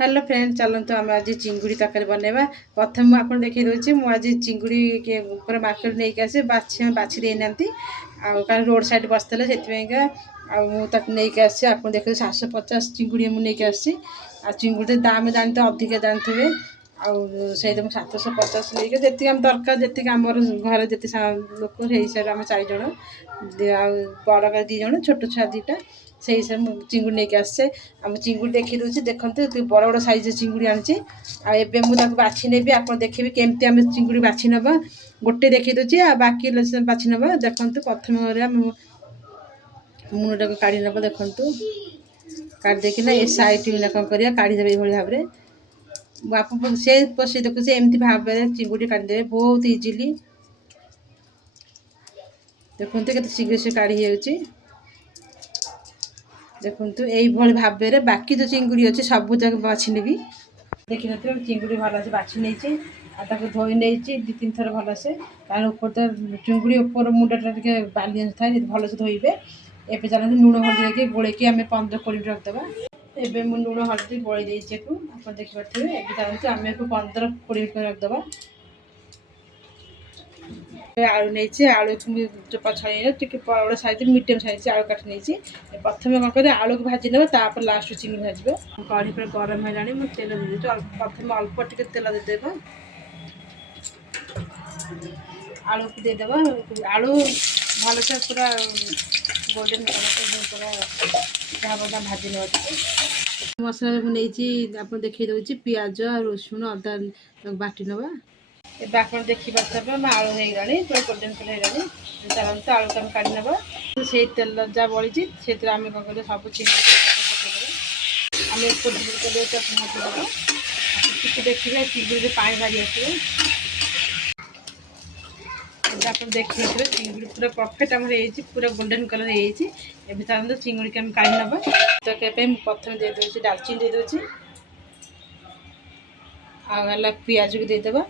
Hello friend, चलते आम आज चिंगुड़ी तरकारी बनवा। प्रथम मुझे देखी दूसरी मुझे चिंगुड़ी पूरा मार्केट नहीं आसे बाछी देना कारण रोड साइड बसते से नहीं आसी आप देखिए 750 चिंगुड़ी मुझे आसी चिंगुड़ी दाम जानते अधिक जानते आई 750 नहीं जी आम दरकार जी आम घर जी लोक से हिसाब से आम 4 जन बड़ का 2 जन छोट छुआ 2टा से हिसाब से चिंगुड़ी नहीं आसे आम चिंगुड़ी देखी दूसरी देखते बड़ बड़ साइज चिंगुड़ी आनी आबे मुझे बाछी नेबी आप देखिए केमती आम चिंगुड़ी बाछी नवा गोटे देखी दूसरी बाकी बाछी नवा देखते प्रथम मुंडा को काढ़ी नवा देखु काढ़ी देखना ए साइड कौन कर काढ़ीदे भाव में आप से पशे देखुचे एमती भाव में चिंगुड़ी काढ़ीदे बहुत इजिली देखते केते शीघ्र से काढ़ी जाऊँगी देखु यही भाव में बाकी जो चिंगुड़ी अच्छे सब जगह बाछी नेबी देखी ना चिंगुड़ी भल से बाछी नहीं धोई नहीं 2-3 थर भल से कारण ऊपर तो चिंगुड़ी ऊपर मुंडा टे बाली थाए भल से धोबे एवं चलते लुण हल्दी गोलैकी आम 15-20 मिनट रखिदेवा एवं मुझे लुण हल्दी गोल देती आप देखिपे ये चलते आम 15-20 मिनट रखिदेवा आलू नहीं आलू चोपा छाई बड़ साइज मीडियम साइज आलू काटी नहीं प्रथम कौन कर आलू को भाजी ना लास्ट चिंगुड़ी भाजब कढ़ी पूरा गरम है मुझे तेल दे प्रथम अल्प टे तेल देदेव आलू को देदेव आलू भल से पूरा गोल्डन कलर पूरा भाजी ना मसला मुझे आप देखी दूसरी पियाज रसुण अदा बाटी नवा एवं आप देखिए आलू होगा पूरा गोल्डन कलर होगा चलते आलू को काढ़ी नवा से तेल जहाँ बड़ी से आम कौन कर सब चिंगुड़ी आम भाजीदेवा देखिए चिंगुड़ी पानी बाहरी आसो आप देखिए चिंगुड़ी पूरा परफेक्ट आम पूरा गोल्डन कलर होती चलते चिंगुड़ी को काढ़ी नवा तक प्रथम दे दूसरी डालचीनी दे दूसरी आला पियाज को देदेवा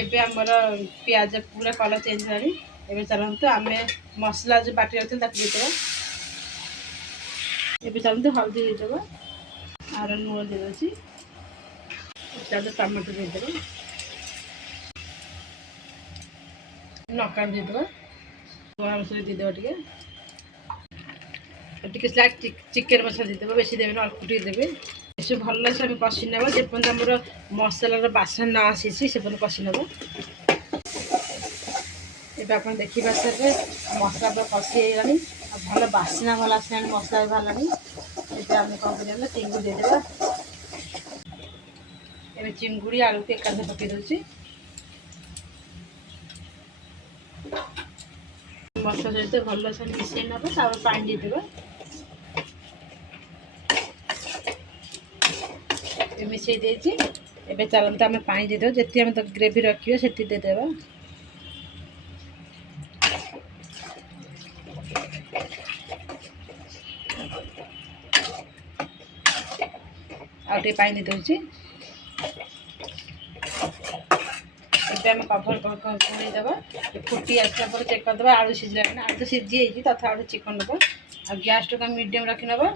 एबे आमर पियाज पूरा कलर चेंज है चलते आम मसला जो बाटी रखते देदेवा एबे चलते हल्दी देदेवा और लुण दे दूसरी चलते टमाटो देदेवा लका देदेवा मसला देदेवा टे स्लाइट चिकेन मसला देदेवा बेसी देवे ना अल्प टे देवे सब भल से कषि ना जेपर्यंत आमर मसलार बासन न आसी से कषि ना ये आप देखा सर मसला पूरा कषि होगा भल बासना भल आसा मसला बाहर ये आम कौन कर चिंगुड़ी देदेवा ये चिंगुड़ी आलू को एकाधे पकई दूसरी मसला सहित भल से मिसई ना पानी देदेवा मिसई देती एवं चलते आम पानी देदेव जी आम ग्रेवी रखिए से देदेवा आटे पानी दे दूसरी आम कभर देवा फुटी आसला चेक करदे आलू सीझला आलू तो सीझी तथा आलू चिकन नवा आ गैस टाक मीडियम रखी नवा